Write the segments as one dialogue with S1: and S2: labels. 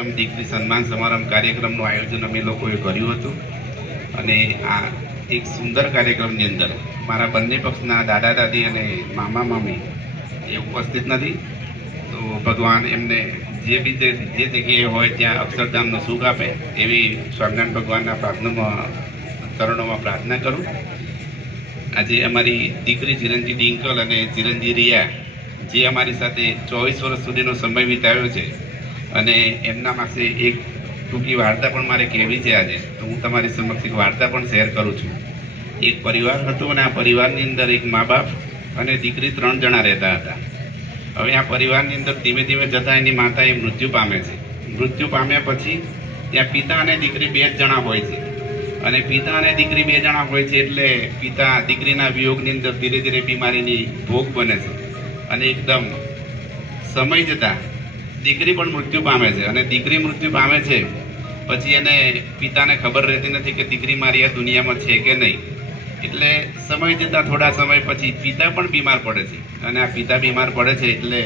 S1: એકમ દીકરી સન્માન સમારંભ કાર્યક્રમનું આયોજન અમે લોકોએ કર્યું હતું. અને આ એક સુંદર કાર્યક્રમની અંદર મારા બંને પક્ષના દાદા દાદી અને મામા મામી એ ઉપસ્થિત નથી. તો ભગવાન એમને જે બી જે જગ્યાએ હોય ત્યાં અક્ષરધામનો સુખ આપે એવી સ્વામિનારાયણ ભગવાનના પ્રાર્થનામાં, ચરણોમાં પ્રાર્થના કરું. આજે અમારી દીકરી ચિરંજી ડિંકલ અને ચિરંજી રિયા, જે અમારી સાથે ચોવીસ વર્ષ સુધીનો સમય વિતાવ્યો છે અને એમના પાસે એક ટૂંકી વાર્તા પણ મારે કહેવી છે આજે. તો હું તમારી સમક્ષ એક વાર્તા પણ શેર કરું છું. એક પરિવાર હતો અને આ પરિવારની અંદર એક મા બાપ અને દીકરી ત્રણ જણા રહેતા હતા. હવે આ પરિવારની અંદર ધીમે ધીમે જતાં એની માતા એ મૃત્યુ પામે છે. મૃત્યુ પામ્યા પછી ત્યાં પિતા અને દીકરી બે જ જણા હોય છે. અને પિતા અને દીકરી બે જણા હોય છે એટલે પિતા દીકરીના વિયોગની અંદર ધીરે ધીરે બીમારીની ભોગ બને છે. અને એકદમ સમય જતાં દીકરી પણ મૃત્યુ પામે છે અને દીકરી મૃત્યુ પામે છે, પછી એને પિતાને ખબર રહેતી નથી કે દીકરી મારી આ દુનિયામાં છે કે નહીં. એટલે સમય જતાં થોડા સમય પછી પિતા પણ બીમાર પડે છે અને આ પિતા બીમાર પડે છે એટલે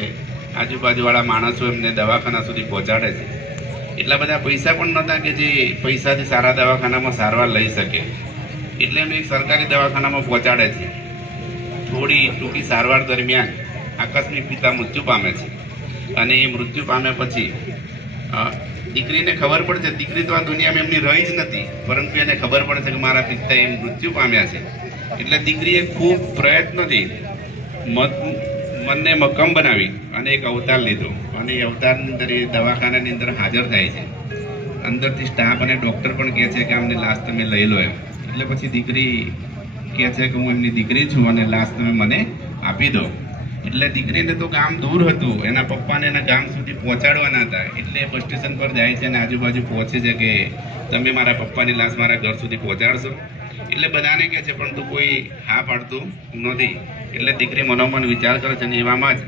S1: આજુબાજુવાળા માણસો એમને દવાખાના સુધી પહોંચાડે છે. એટલા બધા પૈસા પણ નહોતા કે જે પૈસાથી સારા દવાખાનામાં સારવાર લઈ શકે. એટલે એમને એક સરકારી દવાખાનામાં પહોંચાડે છે. થોડી ટૂંકી સારવાર દરમિયાન આકસ્મિક પિતા મૃત્યુ પામે છે. અને એ મૃત્યુ પામ્યા પછી દીકરીને ખબર પડશે, દીકરી તો આ દુનિયામાં એમની રહી જ નથી, પરંતુ એને ખબર પડશે કે મારા પિતા એ મૃત્યુ પામ્યા છે. એટલે દીકરીએ ખૂબ પ્રયત્નથી મનને મક્કમ બનાવી અને એક અવતાર લીધો. અને એ અવતારની અંદર એ દવાખાનાની અંદર હાજર થાય છે. અંદરથી સ્ટાફ અને ડૉક્ટર પણ કહે છે કે આમની લાશ તમે લઈ લો એમ. એટલે પછી દીકરી કહે છે કે હું એમની દીકરી છું અને લાશ તમે મને આપી દો. એટલે દીકરીને તો ગામ દૂર હતું. એના પપ્પાને એના ગામ સુધી પહોંચાડવાના હતા એટલે બસ સ્ટેશન પર જાય છે અને આજુબાજુ પહોંચે છે કે તમે મારા પપ્પાની લાશ મારા ઘર સુધી પહોંચાડશો. એટલે બધાને કહે છે, પણ તું કોઈ હા પાડતું નથી. એટલે દીકરી મનોમન વિચાર કરે છે અને એવામાં જ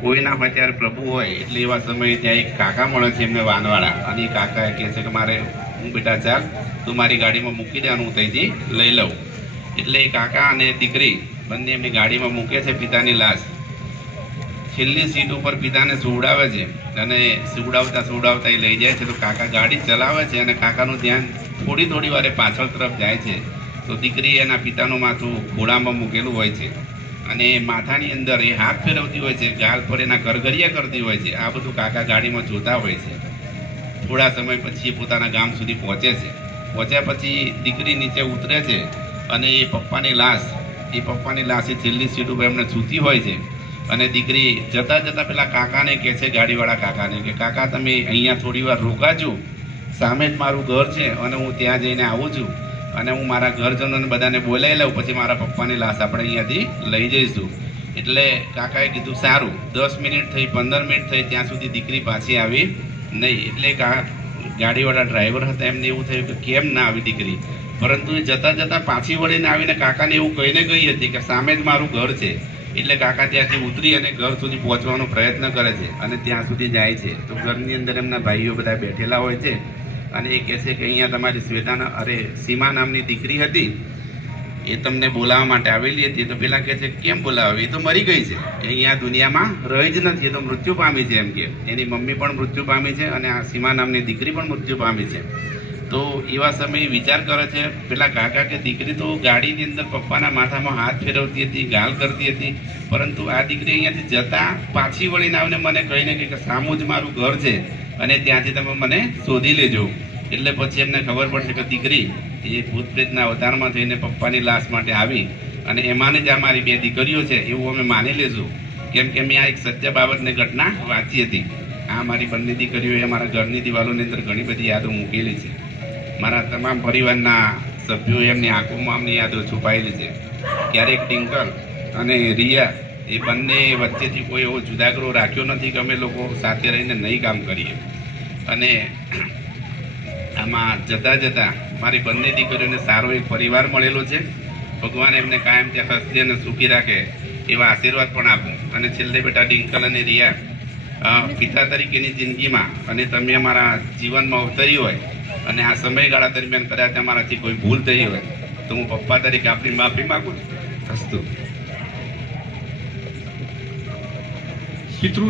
S1: કોઈના ત્યારે પ્રભુ હોય, એટલે એવા સમયે ત્યાં એક કાકા મળે છે એમને વાનવાળા. અને એ કાકા કહે છે કે, મારે, હું બેટા ચાલ, તું મારી ગાડીમાં મૂકી દે અને હું ત્યાંથી લઈ લઉં. એટલે એ કાકા અને દીકરી બંને એમની ગાડીમાં મૂકે છે પિતાની લાશ. છેલ્લી સીટ ઉપર પિતાને સુવડાવે છે અને સુવડાવતા સુવડાવતા એ લઈ જાય છે તો કાકા ગાડી ચલાવે છે અને કાકાનું ધ્યાન થોડી થોડી વારે પાછળ તરફ જાય છે. તો દીકરી એના પિતાનું માથું ઘોડામાં મૂકેલું હોય છે અને માથાની અંદર એ હાથ ફેરવતી હોય છે, ગાલ પર એના કરગરિયા કરતી હોય છે. આ બધું કાકા ગાડીમાં જોતા હોય છે. થોડા સમય પછી પોતાના ગામ સુધી પહોંચે છે. પહોંચ્યા પછી દીકરી નીચે ઉતરે છે અને એ પપ્પાની લાશ, એ પપ્પાની લાશ એ છેલ્લી સીટ ઉપર એમને સૂતી હોય છે. અને દીકરી જતા જતા પેલા કાકાને કહે છે, ગાડીવાળા કાકાને કે, કાકા, તમે અહીંયા થોડી વાર રોકાજો સામે જ મારું ઘર છે અને હું ત્યાં જઈને આવું છું. અને હું મારા ઘરજનોને બધાને બોલાવી લઉં, પછી મારા પપ્પાની લાશ આપણે અહીંયાથી લઈ જઈશું. એટલે કાકાએ કીધું, સારું, દસ મિનિટ થઈ, પંદર મિનિટ થઈ, ત્યાં સુધી દીકરી પાછી આવી નહીં. એટલે ગાડીવાળા ડ્રાઈવર હતા, એમને એવું થયું કે કેમ ના આવી દીકરી. પરંતુ એ જતાં જતાં પાછી વળીને આવીને કાકાને એવું કહીને ગઈ હતી કે સામે જ મારું ઘર છે. એટલે કાકા ત્યાંથી ઉતરી અને ઘર સુધી પહોંચવાનો પ્રયત્ન કરે છે અને ત્યાં સુધી જાય છે. તો ઘરની અંદર એમના ભાઈઓ બધા બેઠેલા હોય છે અને એ કહે છે કે અહીંયા તમારી શ્વેતાના, અરે, સીમા નામની દીકરી હતી. એ તમને બોલાવવા માટે આવેલી હતી. તો પેલા કહે છે, કેમ બોલાવી? એ તો મરી ગઈ છે. એ અહીંયા દુનિયામાં રહી જ નથી. એ તો મૃત્યુ પામી છે એમ કે. એની મમ્મી પણ મૃત્યુ પામી છે અને આ સીમા નામની દીકરી પણ મૃત્યુ પામી છે. તો એવા સમયે વિચાર કરે છે, પેલા કાકા કે દીકરી તો ગાડીની અંદર પપ્પાના માથામાં હાથ ફેરવતી હતી, ગાલ કરતી હતી, પરંતુ આ દીકરી અહીંયાથી જતા પાછી વળીને આવીને મને કહીને કે સામું જ મારું ઘર છે અને ત્યાંથી તમે મને શોધી લેજો. એટલે પછી એમને ખબર પડશે કે દીકરી એ ભૂત પ્રેતના અવતારમાં થઈને પપ્પાની લાશ માટે આવી અને એમાંને જ આ મારી બે દીકરીઓ છે, એવું અમે માની લેશું. કેમ કે મેં આ એક સત્ય બાબતની ઘટના વાંચી હતી. આ મારી બંને દીકરીઓએ અમારા ઘરની દિવાલોની અંદર ઘણી બધી યાદો મૂકેલી છે. મારા તમામ પરિવારના સભ્યો એમની આંખોમાં અમની યાદો છુપાયેલી છે. ક્યારેક ટિંકલ અને રિયા એ બંને વચ્ચેથી કોઈ એવો જુદાગરો રાખ્યો નથી કે અમે લોકો સાથે રહીને નહીં કામ કરીએ. અને આમાં જતાં જતાં મારી બંને દીકરીઓને સારો એક પરિવાર મળેલો છે. ભગવાન એમને કાયમ ત્યાં હસ્તી અને સુખી રાખે એવા આશીર્વાદ પણ આપો. અને છેલ્લે બેટા ડિંકલ અને રિયા પિતા તરીકેની જિંદગીમાં અને તમે અમારા જીવનમાં અવતરી હોય અને આ સમયગાળા દરમિયાન કદાચ અમારાથી કોઈ ભૂલ થઈ હોય તો હું પપ્પા તરીકે આપની માફી માંગુ છું. હસતું
S2: પિતૃ